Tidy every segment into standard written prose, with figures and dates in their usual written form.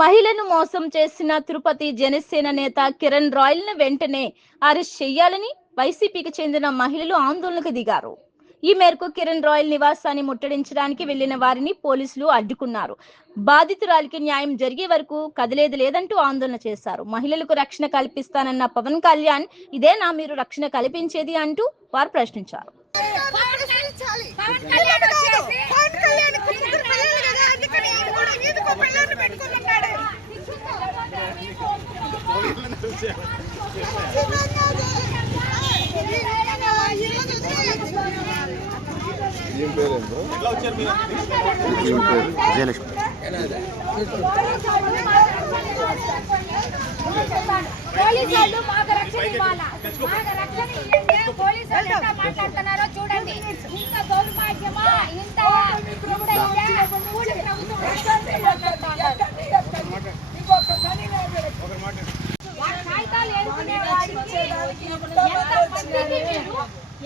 మహిళను మోసం చేసిన తిరుపతి జనసేన నేత కిరణ్ రాయల్ను వెంటనే అరెస్ట్ చేయాలని వైసీపీకి చెందిన మహిళలు ఆందోళనకు దిగారు. ఈ మేరకు కిరణ్ రాయల్ నివాసాన్ని ముట్టడించడానికి వెళ్లిన వారిని పోలీసులు అడ్డుకున్నారు. బాధితురాలికి న్యాయం జరిగే వరకు కదిలేది లేదంటూ ఆందోళన చేశారు. మహిళలకు రక్షణ కల్పిస్తానన్న పవన్ కళ్యాణ్ ఇదేనా మీరు రక్షణ కల్పించేది అంటూ వారు ప్రశ్నించారు. మాట్లాడుతున్నారో చూడండి. ఇంత దౌర్భాగ్యమా, ఇంత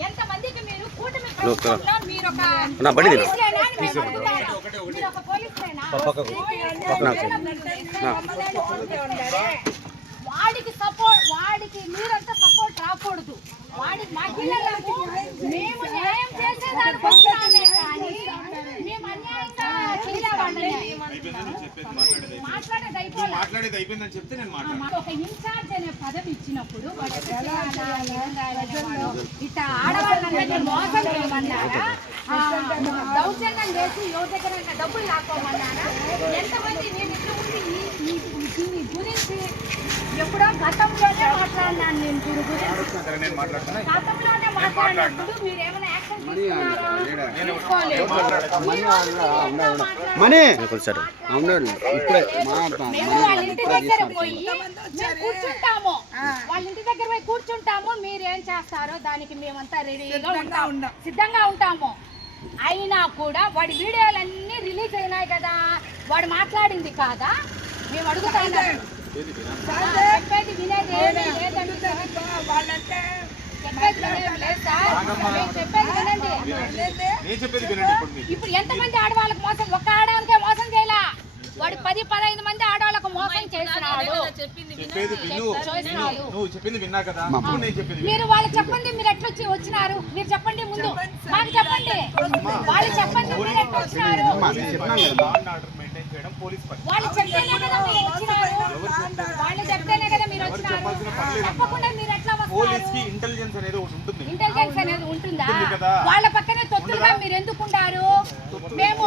ఎంతమందికి మీరు కూటమి మీరు ఒక పోలీసులేనా? వాడికి సపోర్ట్, వాడికి మీరంతా సపోర్ట్ రాకూడదు. వాడికి మహిళలకు మేము న్యాయం చేసేదానికి వచ్చామే కానీ మేము అన్యాయంగా మాట్లాడేది అయిపోయిందని చెప్తే నేను ఒక ఇన్ఛార్జ్ అనే పదవి ఇచ్చినప్పుడు ఇట్లా ఆడవాళ్ళందరినీ మోసం చేయమన్నారా, దౌర్జన్యం చేసి ఎవరి దగ్గర డబ్బులు లాక్కోమన్నారా? ఎంతమంది నేను ఇట్లా ఉండి దీని గురించి ఎప్పుడో గతంలోనే మాట్లాడినాను. నేను దీని గురించి గతంలోనే మాట్లాడినప్పుడు మీరు ఏమైనా యాక్షన్ తీసుకున్నారా? వాళ్ళ ఇంటి దగ్గర పోయి కూర్చుంటాము, వాళ్ళ ఇంటి దగ్గర పోయి కూర్చుంటాము. మీరేం చేస్తారో దానికి మేమంతా రెడీగా ఉంటాం, సిద్ధంగా ఉంటాము. అయినా కూడా వాడి వీడియోలన్నీ రిలీజ్ అయినాయి కదా, వాడు మాట్లాడింది కాదా? మేము అడుగుతాము. చెప్పేది వినేది ఏమీ లేదండి, చెప్పేది వినండి. ఇప్పుడు ఎంతమంది ఆడవాళ్ళకు మోసం, ఒక్క ఆడవాళ్ళకే మోసం చేయలా, వాడు 10-15 మంది ఆడవాళ్ళకు మోసం చేస్తున్నాడు. మీరు వాళ్ళు చెప్పండి, మీరు ఎట్లా వచ్చినారు? మీరు చెప్పండి, ముందు మాకు చెప్పండి. వాళ్ళు చెప్పండి, మీరు ఎట్లా వచ్చినారు? వాళ్ళు చెప్తేనే కదా మీరు వచ్చినారు. వాళ్ళు చెప్తేనే కదా మీరు వచ్చినారు. తప్పకుండా మీరు ఎట్లా వస్తారు? ఇంటెలిజెన్స్ అనేది ఉంటుందా? వాళ్ళ పక్కనే తొత్తులుగా మీరు ఎందుకుంటారు? మేము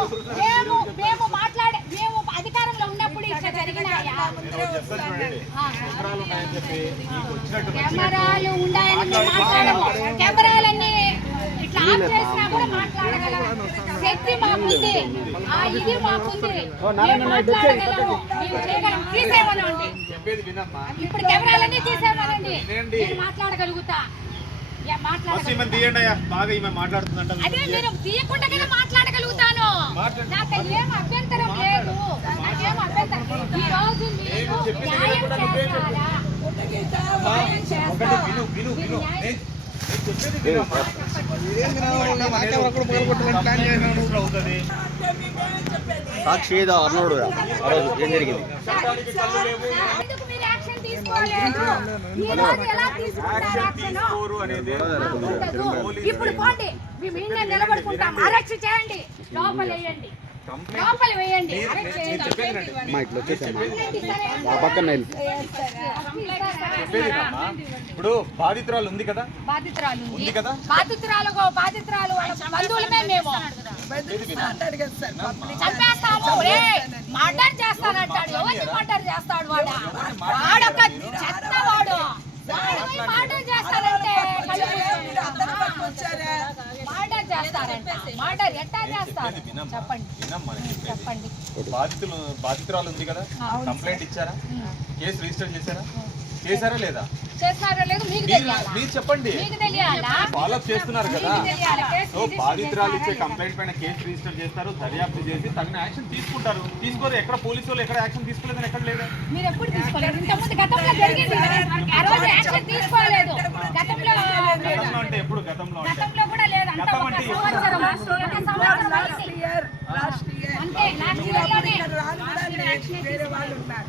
అధికారంలో ఉన్నప్పుడు ఇట్లా జరిగినాయా? కెమెరాలు ఉన్నాయని మాట్లాడము. కెమెరాలన్నీ ఇట్లా ఆఫ్ చేసినా కూడా మాట్లాడగలం. శక్తి మాకుంది, ఆ ఇది మాకుంది, మాట్లాడగలము, మేము చేయగలం. తీసేమనండి, ఇప్పుడు కెమెరాలన్నీ తీసేమనండి, నేను మాట్లాడగలుగుతా. అదే మీరు తీయకుండా మాట్లాడగలుగుతాను. నాకు ఏం అభ్యంతరం లేదు, నాకేం అభ్యంతరం. ఈ రోజు మీరు న్యాయం చేస్తారా? సాక్షి అర్నోడు ఏం జరిగింది? ఇప్పుడు పోండి, మేము నిలబడుకుంటాం. అరెస్ట్ చేయండి, లోపల వేయండి, లోపల వేయండి. ఇప్పుడు బాధితురాలు ఉంది కదా, బాధితురాలు బంధువులమే మేము. చంపేస్తాము, మర్డర్ చేస్తానంటాడు. ఎవరిని మర్డర్ చేస్తాడు? వాడొక చెత్తవాడు. మర్డర్ చేస్తారంటే మర్డర్ ఎట్టా చేస్తారు? చెప్పండి. బాధితురాలు ఉంది కదా, కంప్లైంట్ ఇచ్చారా? కేసు రిజిస్టర్ చేశారా లేదా? చేస్తారో లేదు మీరు చెప్పండి. ఫాలో చేస్తున్నారు కదా. సో బాధితురాలు ఇచ్చే కంప్లైంట్ పైన కేసు రిజిస్టర్ చేస్తారు, దర్యాప్తు చేసి తగిన యాక్షన్ తీసుకుంటారు. తీసుకోరు. ఎక్కడ పోలీసు వాళ్ళు ఎక్కడ యాక్షన్ తీసుకోలేదని ఎక్కడ లేదా? మీరు ఎప్పుడు తీసుకోలేదు? ఇంతకుముందు గతంలో జరిగింది, ఆ రోజు యాక్షన్ తీసుకోలేదు. గతంలో అంటే ఎప్పుడు? గతంలో కూడా లేదు. గతం అంటే అంతే లాస్ట్ మీరు ఇయర్ అప్పుడు లోనే ఇక్కడ రాను కూడా వేరే వాళ్ళు ఉన్నారు